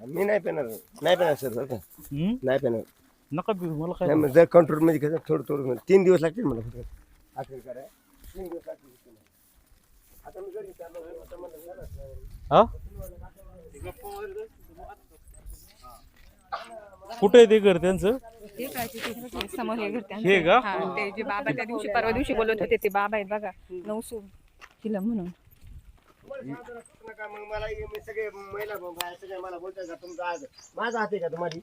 मी नाही पेणार नाही पेणार सर बरं का? हम्म? नाही पेणार. नका पिऊ मला काय नाही मग जर कंट्रोलमध्ये कसं थोडं थोडं तीन दिवस लागतील मला फक्त अखेर कराय तीन दिवस लागतील आता मी घरी चाललो आता म्हणलं झालं. हा? कुठे आहे ते घर त्यांचं? ते काय ते तिथे समोर हे घर त्यांचं. हे का? हा, ते जे बाबा त्या दिवशी परवा दिवशी बोलत होते ते बाबा आहेत बघा नवसू तिला म्हणून. मला सांगतो ना, नका मग मला हे- मी सगळे महिला बाया सगळे मला बोलतात का तुमचा आज माझा हात आहे का तुम्हाला?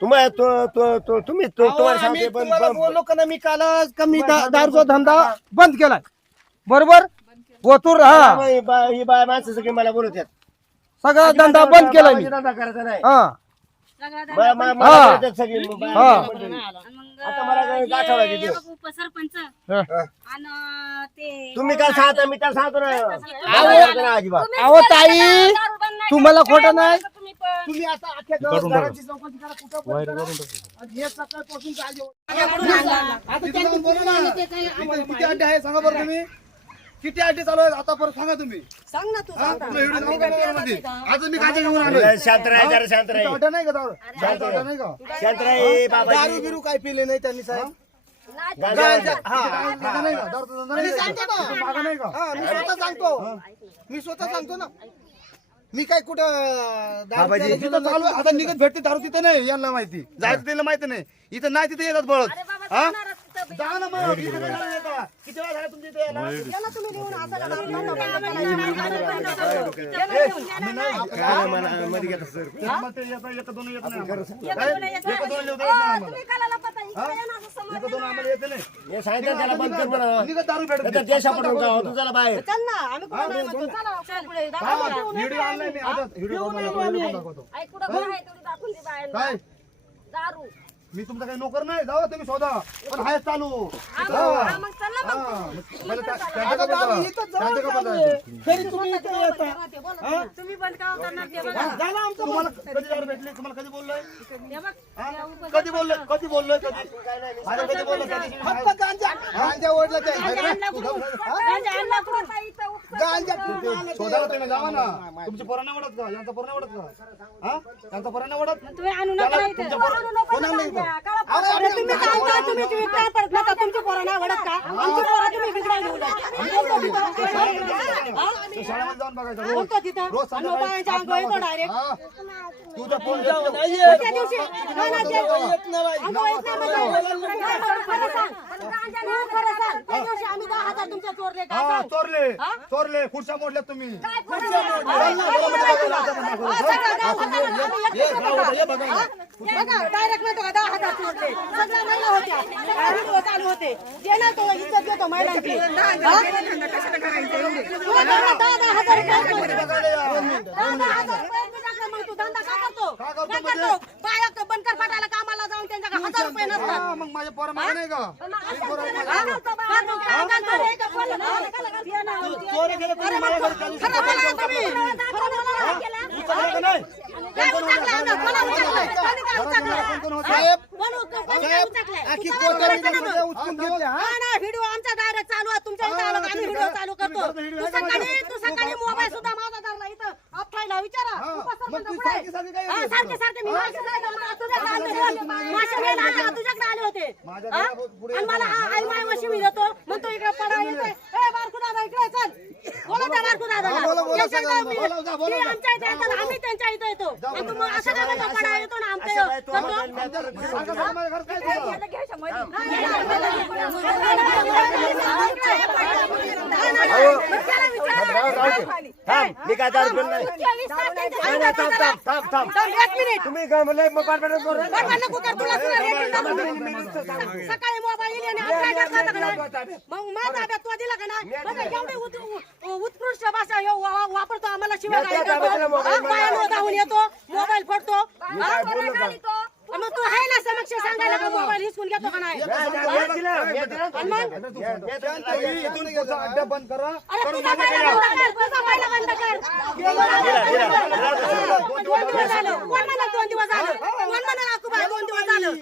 तुम्हाला तो तो तो तुम्ही तो तुम्हाला सांगते पण तुम्हाला पण- बोललो का ना मी कालच का मी दा- दारूचा धंदा बंद केलाय. बरोबर? ओतूर हा. ही बा- ही बाय माणसं सगळे मला बोलत आहेत सगळा धंदा बंद केलाय मी धंदा करायचा नाही. हा. मला हा. बोलतात सगळे बाया हा. आता मला गाठावं हा. आणि ते तुम्ही काय सांगता मी त्याला सांगतो ना. अजिबात. अहो ताई. दारू बंद नाही तुम्हाला खोटं नाही. तुम्ही पण तुम्ही आता अख्ख्या काढून टाका. घराची चौकशी करा कुठं पण वायर करा. करून टाकू. आणि हे सकाळपासून काय जेवण- आता त्यांनी बोलू ना. इथे किती अड्डे आहे सांगा बरं तुम्ही. किती अड्डे चालू आहेत आता परत सांगा तुम्ही. सांग ना तू हा? तुला एवढी नाव काय नाही मध्ये. आज मी कांदे घेऊन आलोय शांत राहा जरा शांत तुमचा राहा. अड्डा नाही का दारू नाही का शांत राहा दारू बिरू काय पिले नाही त्यांनी साहेब? हा? तिथं? हा, मी स्वतः सांगतो. मी स्वतः सांगतो ना. मी काय कुठं दारू बाबाजी. प्यायला जिथं चालू आहे, आता निघत भेटते दारू तिथं नाही यांना माहिती. जायचं त्याला माहिती नाही. इथं नाही तिथे येतात बळत हा? जा ना मग इथं काय झालं का? किती वेळा झाला तुमच्या इथे यायला? काय मला मध्ये घेता सर मग ते येतं, येतं दोन येत नाही आम्हाला. काय? येतं दोन येत नाही. आम्हाला. हा? येतं दोन आम्हाला येते नाही. हे सांगितलं त्याला बंद कर म्हणा. निघत दारू भेटत नाही. देश आपण का तू चला बाहेर हा, व्हिडिओ आणलाय मी आता व्हिडिओ बनवला, व्हिडिओ दाखवतो. काय? दारू. मी तुमचा काही नोकर नाही जावा तुम्ही शोधा. पण हाय चालू. जावा. हा, मग मला त्या- त्यांच्या कपाळात- त्यांच्या कपाळात जायचं. तुम्ही बंद का करणार ते बघा तुम्हाला कधी भेटली? तुम्हाला कधी बोललोय? हा? कधी बोललोय? कधी बोललोय कधी? कधी बोललोय कधी? फक्त गांजा गांजा ओढला ते. गांजा आणला कुठं? गांजा शोधायला तुम्ही जावा ना. तुमची पोरं नाही ओढत का यांचा पोरं नाही ओढत का हा? यांचा पोरं नाही ओढत तुम्ही आणू नका इथे. कोणाला नाही अरे, तुम्ही काय काय तुम्ही तुम्ही काय पडत नका तुमची पोरं नाही ओळख का आमची पोरं तुम्ही बिघडायला उलट. ते शाळेमध्ये जाऊन बघायचं रोज बोलतो तिथं रोज आणि संध्याकाळी बायांच्या अंगावर येतो direct. हा. तुझ्या फोन त्या दिवशी नाही, नाही, ते- अंगावर येत नाही म्हणजे. खरं सांग. खरं सांग. त्या दिवशी आम्ही दहा हजार तुमच्या चोरले काय हा सांग? चोरले चोरले खुर्च्या मोडल्या तुम्ही काय खोटं बोलतो? हा, सगळं गाव होतं ना, आम्ही एकटे होतो. हा? बघा, direct म्हणतो का दहा हजार चोरले. सगळ्या महिला होत्या. सगळे व्हिडिओ चालू होते. जे ना तो इज्जत देतो महिलांची. हा? तू दहा दहा हजार रुपये चोरले. दहा दहा हजार रुपये धंदा का करतो? का करतो का करतो? बाया तो बनकर फाटायला कामाला जाऊन त्यांच्याकडे हजार रुपये नसतात. हा, मग माझ्या पोरा मागे नाही का? चोरी केलं तुम्ही माझ्या घरी त्या दिवशी. उचललं का नाही? साहेब. आखी कोथळी सगळ्या उचलून घेतल्या? हा? व्हिडिओ आमचा डायरेक्ट चालू आहे. तुमच्या इथं आलो का? आम्ही व्हिडिओ चालू करतो. तू सकाळी तू सकाळी मोबाईल सुद्धा अफायला विचारा. हा, उपसरपंच मग ती कुठे आहे? सारखी सारखी काय हा, येते? सारखे सारखे मी नाही धरला, तुझ्याकडे आले होते. मासे नाही धरला, तुझ्याकडे आले होते. माझ्या हा? घरापुढे आणि मला हा आई माय वशी मी देतो. म्हणतो इकडे पडा येते ए बारकू दादा इकडे चल. बोला त्या बारकू हा, बोला, दादा बोला, सगळ्यांना. बोला, जा, बोला, जा. आमच्या इथे येतात आम्ही त्यांच्या इथे येतो. आणि तू मग असं काय म्हणतो? पडा येतो ना आमच्या इथं? करतो. सारखं सारखं माझ्या घरात काय तुझं? थांब मी काय दारू नाही नाही, नाही, थांब थांब थांब थांब एक मिनिट तुम्ही कर. सकाळी मोबाईल? मग माझ्या ताब्यात तो दिला का नाही एवढी उत्कृष्ट भाषा वापरतो आम्हाला शिवाय धावून येतो मोबाईल फोडतो? मग तू आहे ना समक्ष सांगायला का मोबाईल हिसकून घेतो का नाही नाही, नाही, मी म्हणाल दोन दिवस झालं कोण म्हणाल अकुबा दोन दिवस झालं?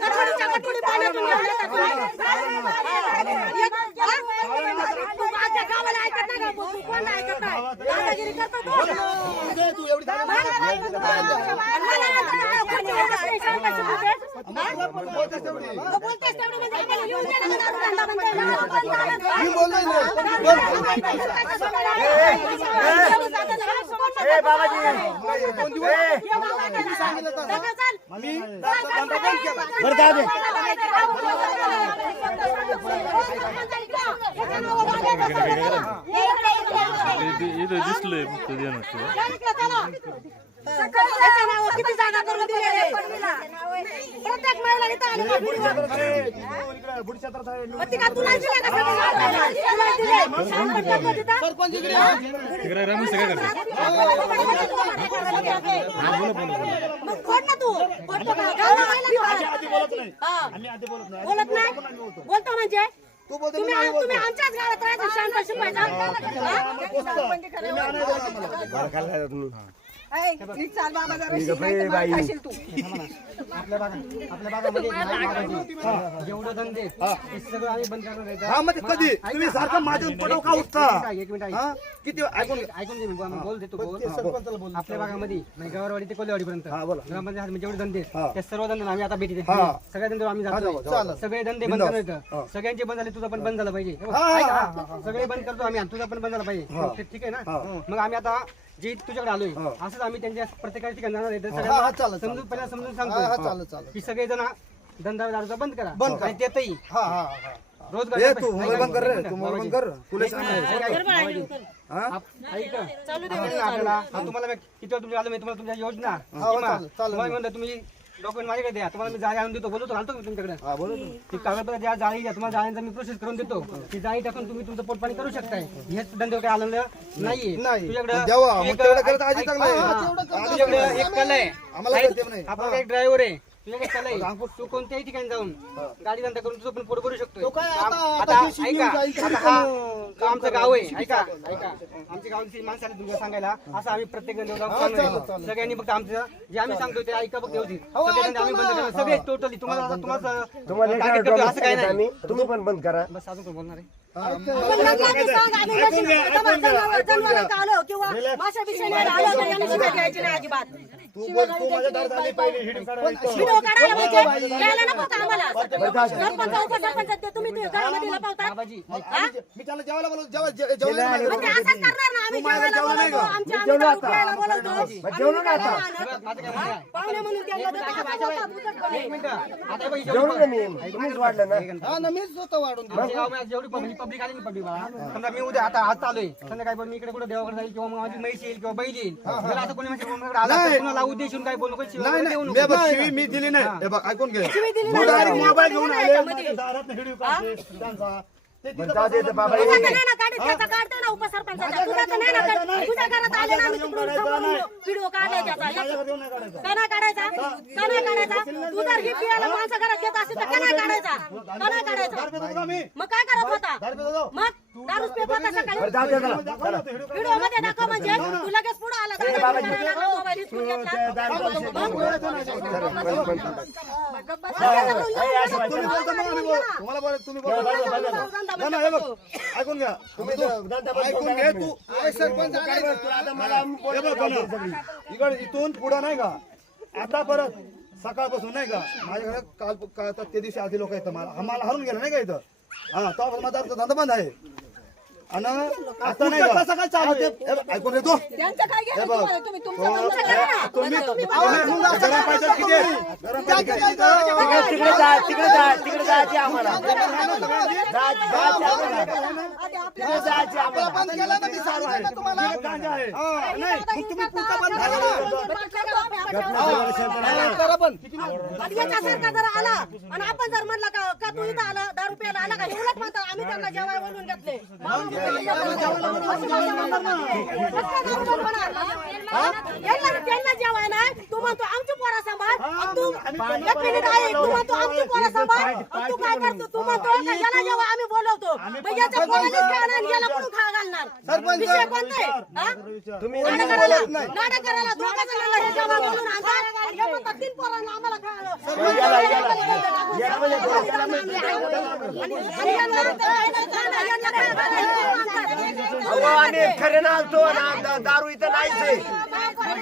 कटोरीच्या कटोरी पाण्यातून घेऊन येतात? तू माझ्या गावाला ऐकत नाही का? तू कोण ऐकत नाही? दादागिरी करतो तो. तू एवढी बोलतेस तेवढी. तो बोलतेस तेवढं म्हणजे आम्हाला येऊन दारू- मी बोललोय ना. ए बाबाजी दोन दिवस किती सांगितलं तर? मी धंदा बंद केला. बरं जाऊ दे इथं दिसलंय फक्त देणं किती जागा करून दिलेले प्रत्येक महिला इथं आली का इकडे बुडी आहे. मग ती का तुला दिले का सगळे? तुला दिले. शांत करतो तिथं. सरपंच इकडे आहे. मग फोड ना तू का? गावाला. आधी बोलत नाही हा. बोलत नाही म्हणजे तुम्ही तुम्ही. आमच्याच गावात राहायचं शांत आम्हाला. बरं खाल्ला तुम्ही चाल बाबा जरा आपल्या आपल्या भागामध्ये. जेवढं धंदे हे सगळं आम्ही बंद करणार. हा मग ते कधी तुम्ही सारखं माझ्या पडव का उठता एक मिनिट. हा? किती ऐकून. ऐकून घे मी बोल- बोल देतो बोल. सरपंचाला बोल. आपल्या भागामध्ये म्हणजे गवरवाडी ते कोल्हेवाडीपर्यंत हा, बोला. ग्रामपंचायत जेवढे धंदे हा. त्या सर्व धंदे आम्ही आता भेटी हा. सगळ्या धंदे आम्ही जातो. सगळे धंदे बंद बिनधास्त. हा. सगळ्यांचे बंद झाले तुझं पण बंद झालं पाहिजे हे हा, हा, ऐक, हा, हा. सगळे बंद करतो आम्ही आणि तुझं पण बंद झालं पाहिजे हा. ठीक- ठीक आहे ना हा. मग आम्ही आता जे तुझ्याकडे आलोय हा. असंच आम्ही त्यांच्या प्रत्येकाच्या ठिकाणी जाणार आहे. तर हा, हा, सगळ्यांना चालेल, समजून चालेल. पहिला समजून हा, हा, सांगतो चालेल चालेल की सगळे जण धंदा दारूचा बंद करा. बंद करा. आणि त्यातही हा हा हा. रोजगार ए तू मोबाईल बंद कर रे तू मोबाईल बंद कर. पोलीस आहे हा? आपल्याला हा, तुम्हाला मी किती वेळा तुमच्या आलो मी तुम्हाला तुमच्या योजना हा, किंवा चालेल, चालेल. तुम्हाला म्हणलं तुम्ही डॉक्युमेंट माझ्याकडे द्या. तुम्हाला मी जाळी आणून देतो. बोलतो घालतो मी तुमच्याकडे? हा बोला तू. ती कागदपत्र ज्या जाळी द्या तुम्हाला जाळ्यांचा मी प्रोसेस करून देतो. ती जाळी टाकून तुम्ही तुमचं पोटपाणी करू शकताय. हेच धंदे काही आलेलं नाहीये. नाही. तुझ्याकडे पण जेव्हा, मग एक- तेवढं करत आधी ऐक- चांगलं आहे. तेवढं करत तुझ्याकडे आधी एक कला आहे. आम्हाला ऐक, कळते नाही. आपला एक ड्रायव्हर आहे. तुझ्याकडे तू कोणत्याही ठिकाणी जाऊन गाडी धंदा करून तुझं पण पोट भरू शकतो काय आता- ऐका आता हा आमचं गाव आहे ऐका ऐका. आमच्या गावाची माणसं आली तुमच्या सांगायला असं आम्ही प्रत्येक जण जाऊन सांगणार. सगळ्यांनी फक्त आमचं जे आम्ही सांगतो ते ऐका फक्त होती आम्ही बंद. करणार सगळे टोटली तुम्हाला तुम्हाला करतो, असं काही ड्रॉप नाही. आम्ही तुम्ही पण बंद करा. बस अजून कोण बोलणार आहे? जनावर- आलो किंवा माशा आलो अजिबात. तू बोल तू माझ्या दारात आली पहिली हिडीव काढायला व्हिडिओ काढायला म्हणजे यायला नको का आम्हाला सरपंच उपसरपंच ते तुम्ही ते घरामध्ये लपवतात बाबाजी आम्ही- मी त्याला जेवायला बोलवतो जेवा जे- जेवायला नाही म्हणजे बोलवतो. असंच करणार ना आम्ही तू माझ्या जेवायला जेवला नाही बोलवतो का? आमच्या मी आम्ही जेवलो दारू आता. प्यायला बोलवतो मग जेवलो ना आता. माझं काय म्हणणं आहे? पाहुणे म्हणून त्यांना देतो, असं बोलतात उद्धटपणे. एक मिनिट. आता बघ, जेवलो ना मी तुम्हीच वाढलं ना. हा ना मीच स्वतः वाढून दिलं. आमच्या गावामध्ये जेवढी पब्लिक पब्लिक आली ना पब्लिक समजा मी उद्या आता आज आलोय संध्याकाळी पण मी इकडे कुठे देवाकडे जाईल किंवा मग माझी म्हैस येईल किंवा बैल येईल जर असं कोणी माझ्या कोणाकडे आला तर नाही. कुणाला उद्देशून काय बोलू? कोणी शिवाय नाही. देऊ नाही नको. मी बघ शिवी मी दिली नाही. हे. बघ ऐकून घे. दिली तू नाही. डायरेक्ट मोबाईल घेऊन आले. याच्यामध्ये. माझ्या दारात हिडीव काढते त्यांचा. ते बरं तिथं जाऊ दे तर बाबा तुझा ये. तर नाही ना गाडीत त्याचा काढते ना उपसरपंचाचा. तुझा तर नाही ना काढ- तुझ्या घरात आले ना आम्ही तिकडून समोरून व्हिडिओ काढलाय त्याचा माझ्याकडे येऊन नाही काढायचा. का नाही काढायचा? का नाही काढायचा? तू जर ही पियाला माणसं घरात घेत असेल तर का नाही काढायचा? का नाही काढायचा? दारू पितो का मी? मग काय करत होता. मग दारू पेप होता बरं सकाळी जाऊ दे चला. व्हिडिओमध्ये दाखव म्हणजे तू लगेच पुढे आला दादा लागला, मोबाईल हिसकून घेतला. त्या दारू पैसे मग? बंद बंद करा. तुम्ही बोलता मग आम्ही बोलू. तुम्हाला बोला तुम्ही बोला. नाही, नाही, हे बघ ऐकून घ्या तुम्ही तो- ऐकून घे तू आहे सरपंच आहे ना. हे बघ गणा. इकडे इथून पुढं नाही का आता परत सकाळपासून नाही का माझ्याकडे काल काल त्या दिवशी आधी लोक येतं मला आम्हाला हरून गेलं नाही का इथं हा तो माझा धंदा बंद आहे आणि आता नाही का हा, ते- हे बघ, ऐकून घेतो त्यांचं काय हे घेणं बघ तुम्हाला? तुम्ही तुमचं तो- तुमचं करा ना. तुम्ही तुम्ही तुम्ही गरम पाहिजे किती आहे? गरम पाहिजे किती आहे? तिकडे तिकडे जा तिकडे जा तिकडे जायचे आम्हाला जा- जायचे आम्हाला. तिकडे जायचे आम्हाला बंद केला ना मी सांगू ना तुम्हाला गांजा आहे हा, नाही मग तुम्ही पुढचा बंद करा हा, करा बंद आणि याच्यासारखा जर आला आणि आपण जर म्हणलं का का तू इथं आला दारू प्यायला आला का एवढंच म्हणतात आम्ही त्यांना जेवाय बोलून घेतले त्यांना जेवाय नाही तू म्हणतो आमची पोरा सांभाळ आणि तू एक मिनिट आहे तू म्हणतो आमची पोरा सांभाळ तू काय करतो तू म्हणतो याला जेव्हा आम्ही बोलवतो मग याच्या पोराला याला खा घालणार विषय कोणता आहे नाटक करायला हे जेव्हा बोलून आणतात तीन पोरांना आम्हाला खायला. अहो आम्ही खरे ना आलतो ना दा- दारू इथं नाहीच आहे.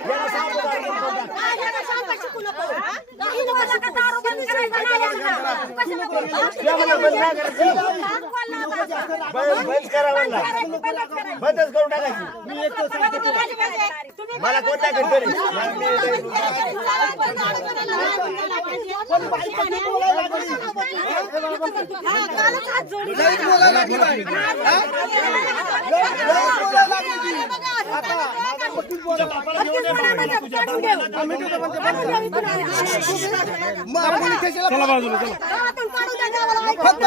याला सांगतो दारू बंद? या म्हणा बंद नाही करायची. बंद बंद करा म्हणला बंदच करून टाकायची मला कोण नाही करतो रे मला मी- कालच हात जोडून चला बाजूला चला फक्त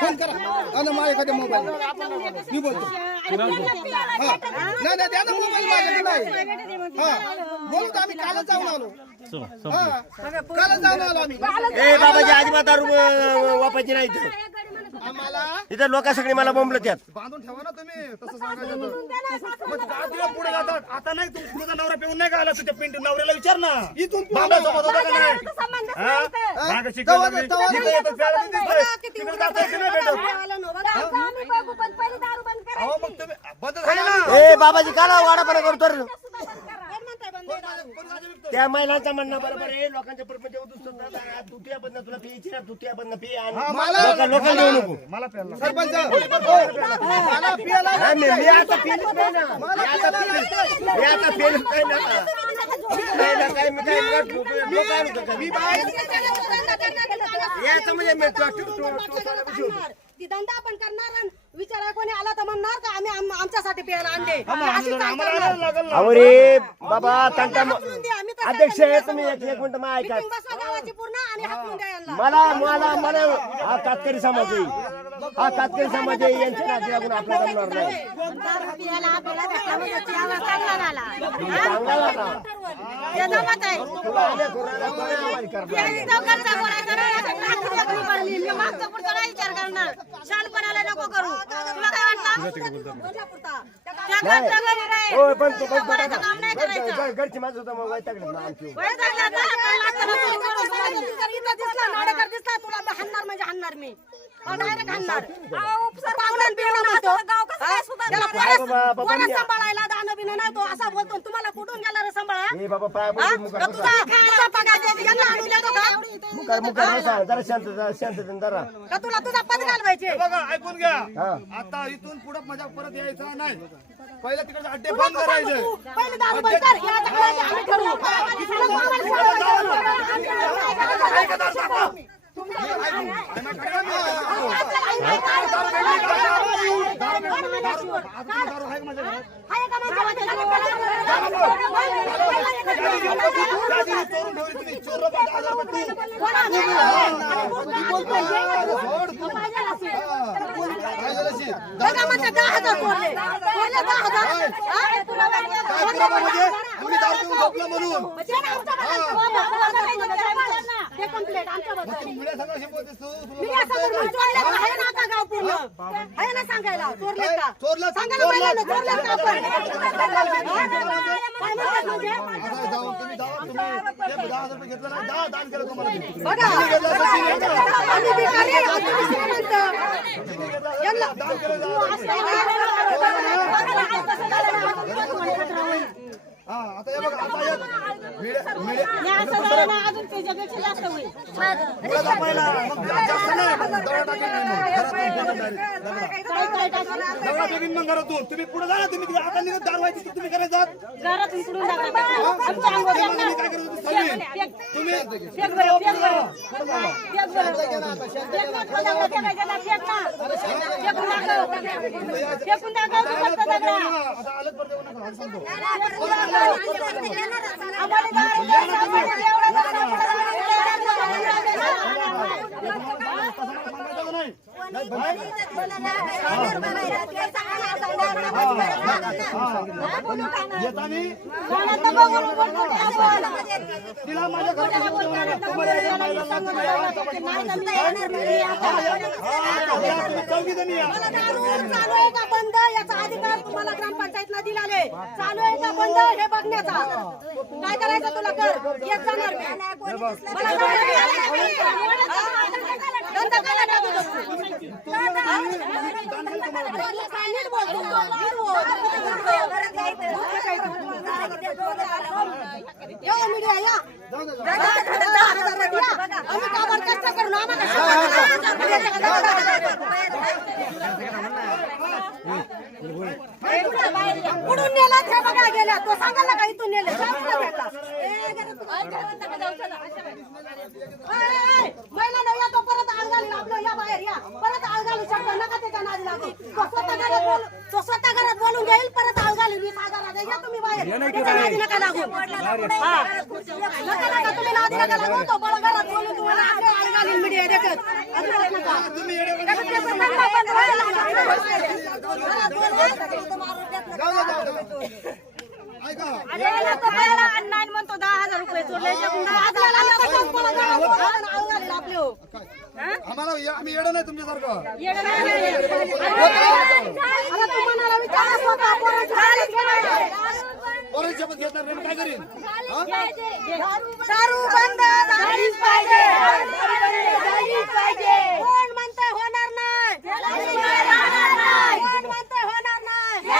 फोन करा आणि मोबाईल मी बोलतो हा. नाही नाही द्या ना मोबाईल माझ्याकडे नाही हा बोलतो आम्ही कालच जाऊन आलो कालच जाऊन आलो आम्ही ए बाबाजी अजिबात दारू वापायची नाही इथं लोक सगळी मला बोंबलं त्यात बांधून ठेवा ना तुम्ही तसं सांगायचं तर. मग पुढे जातात आता नाही तू तुझा नवरा पिऊन नाही का आला तुझ्या पिंटू नवऱ्याला विचार ना इथून होता का नाही हा? मागं शिकवलं तवा- लागली. तवा- तिकडे येतात, प्यायला नाही दिसतंय. बघा किती तिकडे उलटा जाताय की नाही बघा, भेटत? आम्हाला नो बघा. आम्ही बघू, पण पहिले दारू बंद करायची. अहो मग तुम्ही बंद झाली ना ए बाबाजी काला वाडापणा करतो रे म्हणतंय बंद आहे दारू? त्या महिलांचं म्हणणं बरोबर आहे लोकांच्या प्रपंच उद्दिष्ट तू त्या बदला तुला पियची ना तू त्या बदला पी आणि लोका- लोकांना देऊ नको मला प्यायला सरपंच मला प्यायला हा, मी मी आता पिलीच नाही ना मी आता पिलीच मी आता पिलीच नाही ना नाही ना काय मी काय लोक- लोक आणतो का? मी बाहेर याचं म्हणजे मी तो- धंदा आपण करणार आणि विचारा कोणी आला तर म्हणणार का आम्ही आम- आमच्यासाठी प्यायला आणले अशी काय आम्हाला करणार? आणायला लागेल ना अहो रे बाबा हाकलून द्या, आम्ही तसं अध्यक्ष करणार आहे तुम्ही एक एक मिनिट मा ऐका Meeting बसवा गावाची पूर्ण आणि हाकलून द्या यांना. मला मला मला हा कातकरी समाज आहे हा कातकरी समाज आहे यांच्या नादी लागून आपला जमणार नाही म्हणजे चांगला झाला. झाला. ते जमत आहे. तुला? यांनी चौघांचा बोलायचा नाही, असं नाकी लागली पडली. मी मागचा पुढचा नाही विचार करणार. शहाणपणाला नको करू. तुला काय वाटतं? त्या घरच्या घरी राहील. हो पण तू पण बोलायचं काम नाही करायचं. घ- घरची माणसं होता मग वैतागलेत ना आमची वैतागला ना, काय लागतं ना तू करू. जर इथं दिसला, नाडेकर दिसला, तुला मी हाणणार म्हणजे हाणणार मी direct हाणणार. अहो, उपसर पाहुणं बिवणं म्हणतो. हा? त्याला पोरं- बाबा, पोरं बंड्या. सांभाळायला दाणं बिणं नाही तो असा बोलतो तुम्हाला कुठून गेला रे सांभाळा ए बाबा पाया हा? पडतो मुखार का तुझा तुझा पगार दे- यांना आणून देतो का? मुखार मुखार बसा जरा शांत जरा शांत जरा का तुला तुझा पद घालवायचे बघा ऐकून घ्या हा आता इथून पुढे माझ्या परत यायचं नाही पहिला तिकडचे अड्डे बंद कसं करायचे? पहिले दारू बंद कर. या जगाला आम्ही ठरवू. तुला कोणाला सोडायचं? दारू आहे का बघा म्हणजे दहा हजार चोरले. चोरले दहा हजार. हा? तुला काय पुरावा म्हणजे तुम्ही दारू पिऊन झोपला म्हणून म्हणजे ना आमच्याबद्दल ते complaint आमच्याबद्दल. तू मुळे सगळं शिकवतेस तू तुला मी असं करून चोरले का? आहे ना आता गाव पूर्ण? आहे ना सांगायला चोरले का चोरलं, सांगा ना चोरलं. पहिल्यांदा, चोरले का आपण? काय म्हणतात म्हणजे? आता जाऊन तुम्ही जाऊन तुम्ही ते दहा हजार रुपये घेतलं ना दहा दान केलं तुम्हाला मी. बघा आम्ही भिकारी, आम्ही श्रीमंत. यांना- हा आता हे बघा आता अजून त्याच्यापेक्षा जास्त होईल. काय काय टाकलं? तुम्ही पुढे जा ना. तुम्ही आता निघत दार व्हायची तुम्ही करायचं जात. घरात इकडून जागा टाकली. आमच्या अंगावर ते मग टाकलं. मी काय करत होतो सगळी तुम्ही? फेक बरं, फेक बरं. फेक बरं. फेक ना, दगडं फेकायचे ना, फेक ना. फेकून दाखव. फेकून दाखव, तू फक्त दगडं. आता आलं तर देऊ नका. आज सांगतो. आम्हाला दारू द्या, ¡Ya no te. तिला माझ्या बंद याचा अधिकार तुम्हाला ग्रामपंचायतला दिलाले चालू आहे का बंद? हे बघण्याचा. काय करायचं तुला? कर. येत जाणार मी. मला धंदा काय लागला? धंदा काय लागला? नीट बोल तू. नीट बोल. या हो मीडिया या आम्ही कामावर कष्ट करून आम्हाला कुठून नेला ते? बघा तो सांगायला का इथून नेले. महिला नाही या तो. परत आळ घालून आपलं या बाहेर या. परत आळ घालून शब्द नका त्याच्या नादी लागू. तो स्वतः घरात तो स्वतः घरात बोलून घेईल परत आळ घालून वीस हजाराचा या तुम्ही बाहेर. त्याच्या नादी नका लागू. हा. नका नका तुम्ही नादी नका लागू. तो बळ घरात बोलून तुम्हाला. आपल्या आळ घालून मीडिया देखत अजिबात नका त्याचं पेपर बंद बंद व्हायला लागला. घरात बोलवा. ऐका. ऑनलाईन म्हणतो दहा हजार रुपये सोडले आपल्याला नका संपला घरात बोलवा. आळ घालील आपले हो. आम्हाला ये- आम्ही येडं नाही तुमच्यासारखं. आता तू म्हणाला विचारा स्वतः पोराची हालत काय? पोरांची शपथ घेतणार नाही, मी काय करीन? दारू बंद झालीच पाहिजे. झालीच पाहिजे. कोण म्हणतंय होणार नाही? कोण म्हणतंय होणार नाही?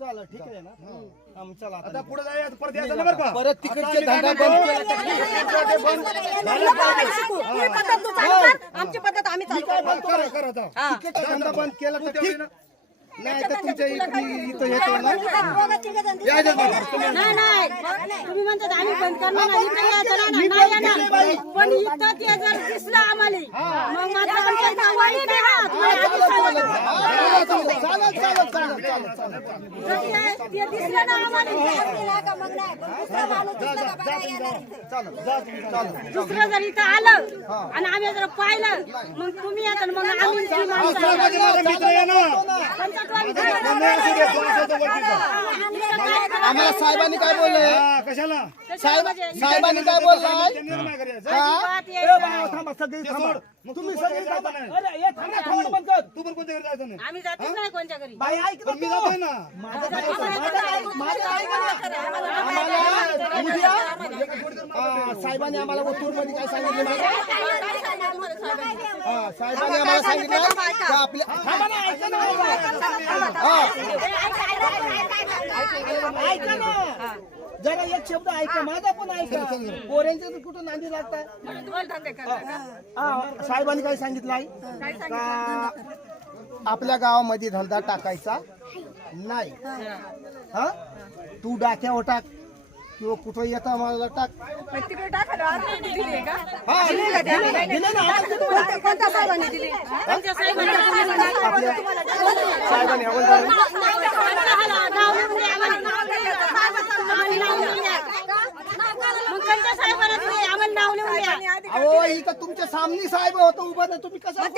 चला ठीक आहे ना. आम चला आता पुढे जायचं परत यायचं नाही बरं का? परत तिकडचे धंदा बंद केला ही आमची पद्धत आम्ही चालू करू. बंद करा धंदा बंद केला तर ठीक नाही तर तुमच्या इकडे इथं येतो ना यायचं बघा. नाही नाही तुम्ही म्हणतात आम्ही बंद करणार नाही इथं यायचं नाही ना, नाही येणार. पण इथं ते जर दिसलं आम्हाला मग मात्र आमच्या इथं वाईट नाही राहत. मला आधी सांगा. चालेल चालेल चालेल चालेल चालेल जर ते- ते दिसलं ना आम्हाला दुसरं जर इथं आलं आणि आम्ही जर पाहिलं मग तुम्ही येतात मग आम्ही ती माणसं- सरपंच माझा मित्र आहे ना पंचायत वाली आम्हाला साहेबांनी काय बोलले? हा, कशाला? साहेब साहेबांनी काय बोललं? ते निर्णय करायचा. बात ये- थांबा सगळे ते सोड. मग तुम्ही सगळे जाता नाही. तू पण कोणत्या घरी जायचं नाही आम्ही जातच नाही कोणत्या घरी. पण मी जातोय ना. उद्या हा, साहेबांनी आम्हाला ओतूरमध्ये काय सांगितलं माहिती हा, साहेबांनी आम्हाला सांगितलं का आपल्या ऐका ना, जरा एक शब्द ऐका माझा पण ऐका. पोऱ्यांचे कुठं नांदी लागतात? साहेबांनी काय सांगितलं आहे का आपल्या गावामध्ये धंदा टाकायचा? नाही. हा? तू डाक्यावर टाक किंवा कुठं येता मला टाक. तिकडे टाकायला अर्ज दिले का? हा, दिले ना, आवाज दिले. कोणत्या- कोणत्या साहेबांनी दिली कोणत्या साहेबांनी आपल्या साहेबांनी हवालदार मग कोणत्या साहेबांना द्या. अहो इथं तुमच्या सामने साहेब होतं उभा तर तुम्ही कसं. हा,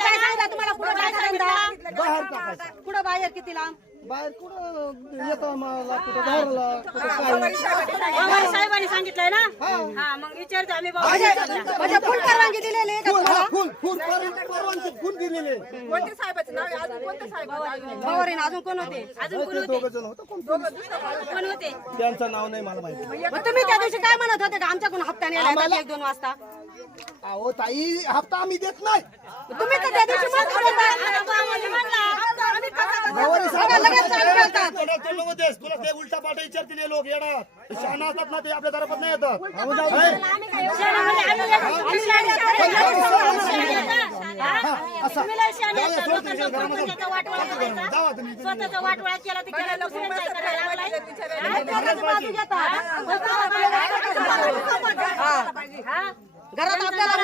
हा, बाहेर टाकायचं कुठं बाहेर किती लांब? बाहेर कुठं येतं मला कुठं घरला कुठं काय? साहेबांनी सांगितलंय ना. हा. मग विचारतो आम्ही साहेबांना. म्हणजे फुल परवानगी दिलेली आहे का फुल तुम्हाला? फुल फुल परवानगी परवानगी फुल दिलेले कोणत्या साहेबाचं नाव आहे? अजून कोणत्या साहेबाचं भवारीने अजून कोण होते? अजून कोण होते? दोघ जण होतं. कोण कोण होते? त्यांचं नाव नाही मला माहिती. मग तुम्ही त्या दिवशी काय म्हणत होते का? आमच्याकडून आम्हाला- एक दोन वाजता? अहो ताई हप्ता आम्ही देत नाही. तुम्ही तर त्या दिवशी म्हणत होते. हप्ता आम्ही कसा. तुला तू उलटा पालटा विचारतील हे लोक येणार शहाणा असतात ना ते आपल्या दरापात नाही येतात हा? हा? हा? घरात आपल्याला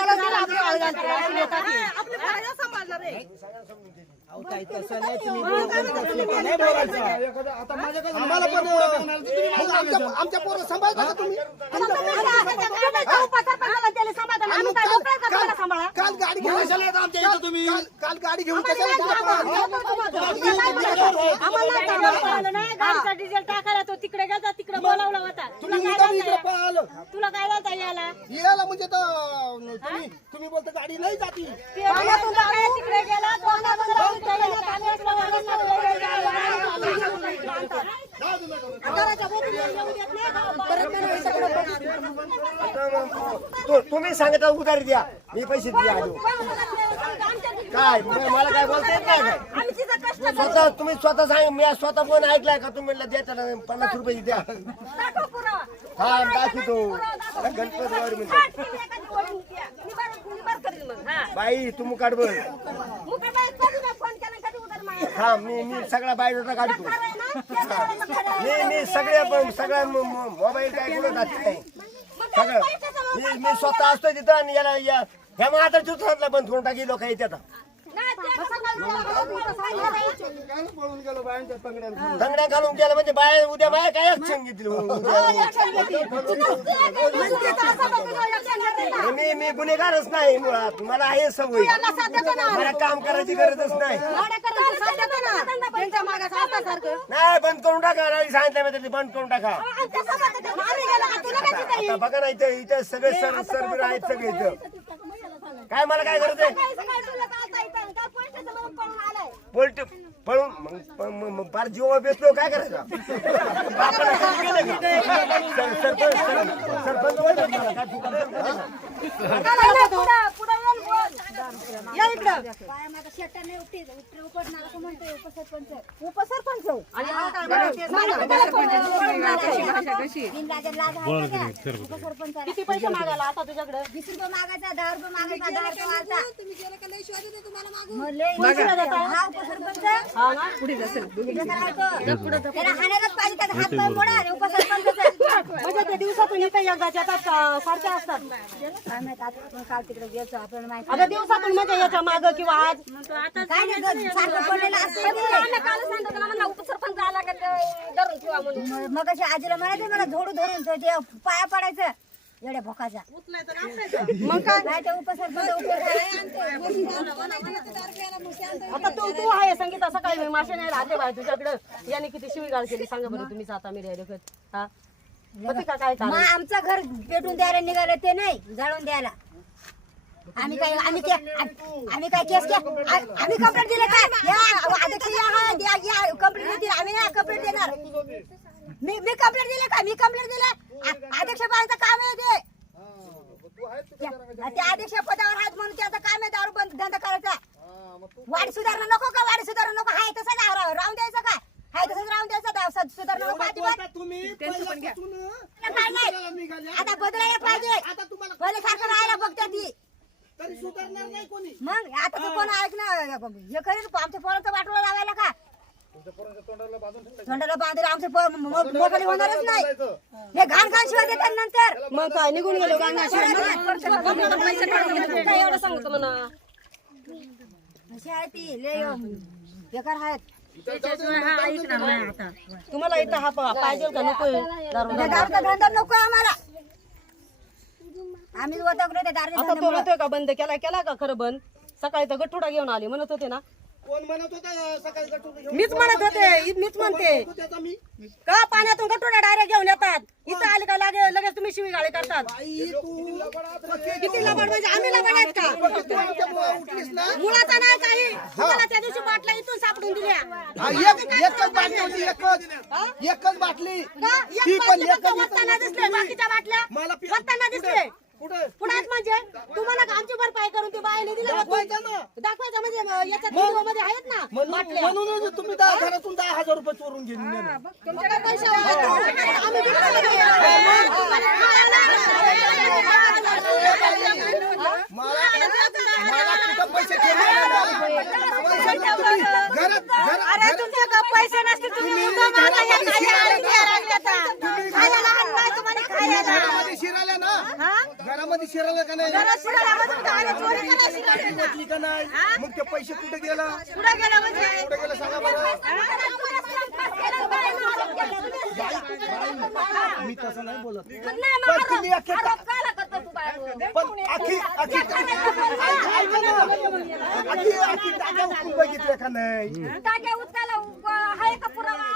आमच्या पोरं सांभाळता का तुम्ही? काल गाडी घेऊन कशाला येता आमच्या इथं तुम्ही? काल गाडी घेऊन कशाला गाडीचा डिझेल टाकायला तो तिकडे गेला तिकडे बोलावला होता. तुम्ही मुद्दाम इकडे पळालो तुला काय जाता यायला यायला म्हणजे तर तुम्ही तुम्ही बोलता गाडी नाही जाती. तिकडे गेला तुम्ही सांगता उधारी द्या. मी पैसे द्या काय? मला काय बोलता येत नाही काय? स्वतः तुम्ही स्वतः सांग मी स्वतः फोन ऐकलाय का? तुम्ही म्हणलं द्या पन्नास रुपये द्या. हा दाखवतो. गणपती बाई तू काढ बर हा मी मी सगळा बायोडाटा काढतो. मी मी सगळ्या सगळ्या मोबाईल काय कुठं जात नाही. सगळं. मी मी स्वतः असतो तिथं आणि याला या ह्या मात्र चित्रातला बंद करून टाकी लोक येतात पळून गेलो बायांच्या घालून गेला म्हणजे बाय उद्या बाय काय ऍक्शन घेतली. तू नसते, म्हणजे. मी मी गुन्हेगारच नाही मुळात. मला आहे सवय. मला काम करायची गरजच नाही. नाही बंद करून टाका. नाही सांगितलं मी तरी बंद करून टाका. आता बघा ना इथं इथं सगळे सर सरबीर आहेत सगळे इथं. काय मला काय पळून आलाय. पोल्ट पळून मग प- मग- मग फार जीवा बेचलो काय करायचं आपल्याला काम केलं का? सर- सरपंच सर- सरपंच ओळखत मला, काय फुकट काम केलं का? चला, उपसरपंच. किती पैसे मागायला आता तुझ्याकडे वीस रुपये मागायचा दहा रुपये मागायचा दहा रुपये वाढता हा उपसरपंच हा ना त्याला हाणायलाच पाहिजे त्याचा हात पाय मोडा म्हणजे ते दिवसातून इथे एकदा असतात काय काल तिकडे गेलो आपल्याला माहिती आता दिवसातून म्हणजे याच्या माग किंवा आज काय नाही सारखं पडलेलं असतं उपसरपंच आला का मग अशी आजीला म्हणायचं मला झोडू धरून पाया पडायचं एवढ्या भोकाचा मग काय? नाही ते उपसरपंच उपयोग आता तू तू आहे संगीता सकाळी मी मासे नाही राहते बाय तुझ्याकडं. याने किती शिवीगाळ केली सांगा बरं तुम्ही जाता मी डायरेक्ट हा? मग ते का काय मग कारण आमचं घर पेटून द्यायला निघालं ते नाही जाळून द्यायला. आम्ही काय आम्ही के- आम्ही आम्ही काय केस के आ- आम्ही कंप्लेंट दिले काय या या हा, या- देतील आम्ही नाही कंप्लेंट देणार. मी मी कंप्लेंट दिले का? मी कंप्लेंट दिले? अध्यक्ष बाळाचं काम आहे ते. त्या- त्या अध्यक्ष पदावर आहेत म्हणून त्याचं काम आहे दारू बंद धंदा करायचा. वाढ सुधारणा नको का? वाढ सुधारणा नको? हाय तसंच राह- राहून द्यायचं काय? हाय तसंच राहून द्यायचं दा- स- सुधारणा नको अजिबात आता बदलायला पाहिजे. आता तुम्हाला पहिले सारखं राहायला बघते ती. तरी सुधारणार नाही कोणी. मग आता तर कोण ऐकणार? हे करेल आमच्या पोराचं वाटोळा लावायला का? बांधेल आमचे मोबाईल होणारच नाही. हे घाण घाण शिवाय देतात नंतर. मग काय निघून गेलो एवढं सांगतो म्हणा. अशी आहे ती लय बेकार आहेत तुम्हाला इथं हा पाहिजे का? नको धंदा नको आम्हाला. आम्ही आता तो. म्हणतोय का बंद? केला केला का खरं बंद? सकाळी तर गठुडा घेऊन आली म्हणत होते ना. कोण म्हणत होता सकाळी गटू घेऊन मीच म्हणत होते मीच म्हणते. त्याचा मी? का पाण्यातून गठुडा डायरेक्ट घेऊन येतात? इथं आले का लागे लगेच तुम्ही शिवीगाळी करतात. तू किती लबाड म्हणजे आम्ही लबाड आहेत का? उठलीस ना? मुलाचा नाही काही. तुम्हाला त्या दिवशी बाटल्या इथून सापडून दिल्या. हा, एक एकच बाटली होती एकच. एकच बाटली. का? एक ती पण बाटली फक्त एकच वत्ताना दिसले बाकीच्या बाटल्या मला पि- दिसले. कुठे पुण्यात म्हणजे तुम्हाला आमची भरपाई करून ती बाईने दिली दाखवायचं ना. दाखवायचं म्हणजे अं, याच्यात मध्ये आहेत ना म्हणून म्हणूनच तुम्ही दहा घरातून दहा हजार रुपये चोरून घेऊन गेले तुमच्याकडे पैसे आहेत. आम्ही विकतो मला मला कुठं पैसे ठेवले नाही. घरात घरात अरे तुमच्याकडे पैसे नसते तुम्ही उगा मागा या खाली आरती करायला खायला लहान नाही तुम्हाला खायला घरामध्ये शिराल्या ना. घरामध्ये शिराल्या का नाही? घरात शिरायला मधून काय आलं? चोरी करायला शिरायला. घेतली का नाही? मग ते पैसे कुठे गेला? कुठं गेलं म्हणजे? कुठे गेलं सांगा बरं मी तसं नाही बोलत पण तुम्ही अख्खे पण आखी आखी ऐका ना आखी आखी टाका उचलून बघितलं का नाही टाक्या उचलायला आहे का पुरावा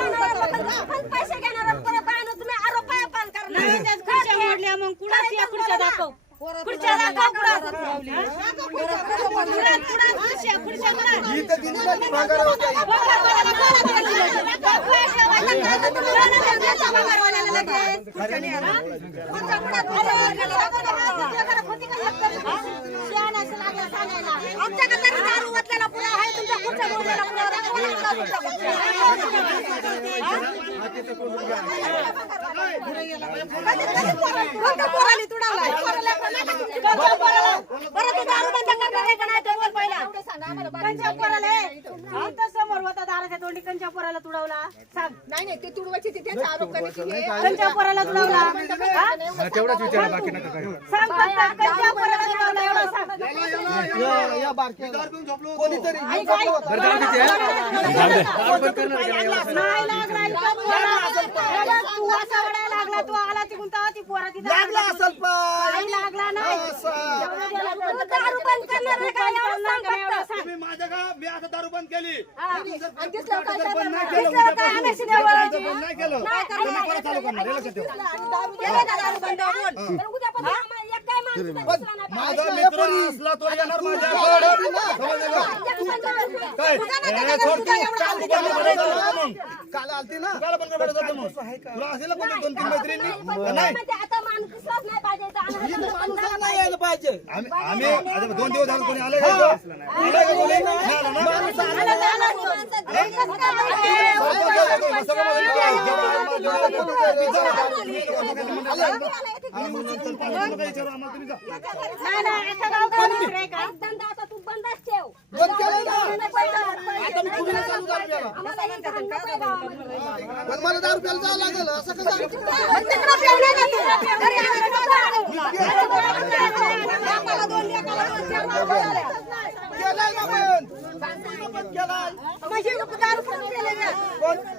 पैसे घेणार परत बाहेर तुम्ही आरोप पण करणार खुर्च्या मोडल्या मग कुणाच या खुर्च्या दाखव खुर्च्या दाखव. खुर्च्या खुर्च्या कुणा पोराला तुडवला सांग नाही नाही ते तुडवायचे ते त्यांचा आरोप करायचे हे कंच्या पोराला तुडवला हा? तेवढाच विचारा बाकी नका काय सांग फक्त कंच्या पोराला तुडवला एवढं सांग या- या बारक्या कोणीतरी आई काय? नाही लागला इथं पोरा. एवढा तू असा ओढायला लागला तू आला तिकडून तेव्हा ती पोरा तिथं लागला असेल पण नाही लागला नाही असं. तू दारू बंद करणार आहे का? एवढं सांग फक्त. तुम्ही माझ्या का मी आता दारू बंद केली आणि दिसलं काय जर बंद नाही करणार? केलं दिसलं काय आम्ही शिदेवळाची? बंद नाही केलं तर मी परत चालू करणार हे लक्षात ठेवा. केलं का दारू बंद? बोल. तर उद्यापासून आम्हाला एक काय माणूस नाही दिसला नाही माझा. मित्र असला तो येणार माझ्याकडे. समजलं का? काय? हे सोड तू. काल दुकानात बंद झालं मग. काल आलती ना बंद मग. तुला असेल ना दोन तीन मैत्रिणी नाही म्हणजे आम्हाला यायला पाहिजे आम्ही आम्ही आता दोन दिवस झाले कोणी आले का इथं? आले का कोणी? नाही आलं ना? पाहिजे. आलं तर आलं. माणसं घरी कसं काय पाहिजे? नंतर पाणी नका विचारू आम्हाला, तुम्ही जा. बंदच ठेव. बंद केलंय ना. आता मी कुठे चालू दारू प्यायला? आम्हाला एक धंदा नको आहे गावामध्ये. पण मला दारू प्यायला जावं लागेल असं कसं मग तिकडं पिऊन ये ना तू. घरी आणलं नको. बापाला दोन लेकाला दोन चार बाबा झाले. केलाय ना पण पूर्ण पण केलाय म्हणजे लोक दारू कुठून पेलेले आहेत?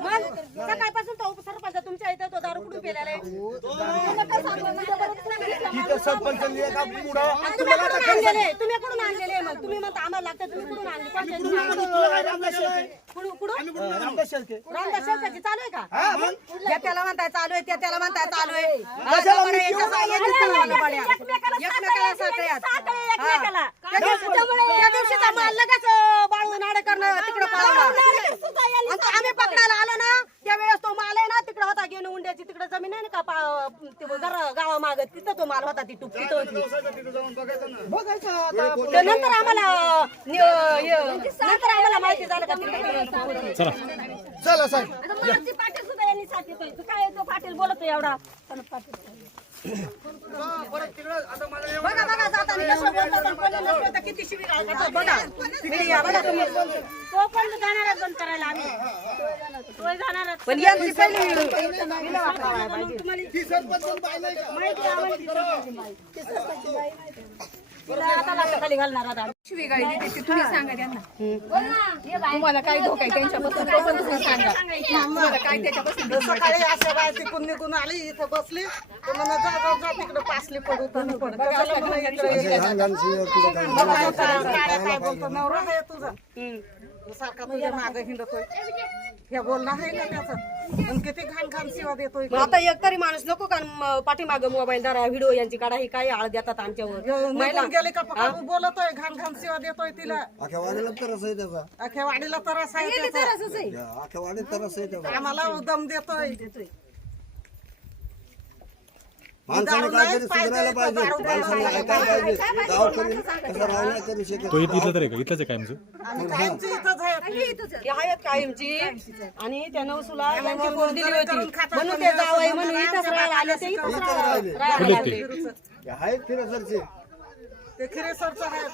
मग सकाळपासून तो सरपंच तुमच्या इथं तो दारू कुठून पेलेला आहे तिथं सरपंचांनी एका पुढं आणि तुम्ही कुठून आणलेले तुम्ही कुठून आणलेले मग तुम्ही म्हणता आम्हाला लागतं तुम्ही कुठून आणले कोणत्या दिवशी आणले? कुठून कुठून रामदास शेळके रामदास शेळकेची चालू आहे का मग? या त्याला म्हणताय चालू आहे त्या त्याला म्हणताय चालू आहे कशाला बरं, मी याच्या- केव्हा याच्याच तर म्हणलं बड्या. एकमेकाला एकमेकाला साखळी साखळ्यात. साखळी हा. एकमेकाला. त्या दिवशी- त्या दिवशीचा माल लगेच अं, बाळू नाडेकरनं तिकडं पळवला. आणि तो आम्ही पकडायला आलो ना त्यावेळेस तो माल आहे ना तिकडे होता घेणं उंड्याची तिकडे जमीन आहे ना का पा- ते तिथं तो माल होता ती टुप तिथं होती तिथं जाऊन बघायचं ना. बघायचं आता तर नंतर आम्हाला नि- य- नंतर आम्हाला माहिती झालं का तिकडे ती टुप होती. चला साहेब आता मारुती पाटील सुद्धा यांनी साथ देतोय. तू काय तो पाटील बोलतोय एवढा? पण पाटील बघा बघा जाताना कसं बोलतात आणि कोणी नसलं तर किती घालतात बघा. बघा तुम्ही. तो पण जाणारच बंद करायला आम्ही. तो जाणारच पण यांची पहिली विलं वापरायला पाहिजे. ती सरपंच बाई नाही का? माहिती आहे आम्हाला ती सरपंचची माहिती. खाली घालणार आता शिवी गाळी देते ती तुम्ही सांगा त्यांना. तुम्हाला काय धोका आहे? त्यांच्यापासून तो पण तुम्ही सांगा. तुम्हाला काय त्याच्यापासून भीती वाटते? सकाळी अशा बाय तिकून निघून आली इथं बसली. तर म्हणा जा जा जा तिकडे पासली पडू तर पड कशाला म्हणा इकडे ये. बघा आता काय काय बोलतो नवरा आहे तुझा सारखा तुझ्या मागे हिंडतोय. हे बोलणं आहे ना त्याचं. पण किती घाण घाण सेवा देतोय आता एक तरी माणूस नको का पाठीमाग मोबाईल धरा व्हिडिओ यांची काढा ही काय आळ देतात आमच्यावर. महिला गेले का पक्का बोलतोय घाण घाण सेवा देतोय तिला. अख्या वाडीला तरस आहे त्याचा. अख्या वाडीला तरस आहे त्याचा. या अख्या वाडीत तरस आहे त्याचा. आम्हाला उदम देतोय. माणसाने काहीतरी सुधारायला पाहिजे. माणसाने ऐकायला पाहिजे? गाव करून कसं राहू नाही करू शकत तो इथलं तर आहे का? इथलंच आहे कायमचं कायमची इथंच आहेत. हे आहेत कायमची आणि त्या नवसूला त्यांची फोन दिली होती? म्हणून ते जावई म्हणून इथंच राहायला आले ते इथंच राहायला राहायला लागले आहेत फिरसरचे ते खिरे सरचं आहेत.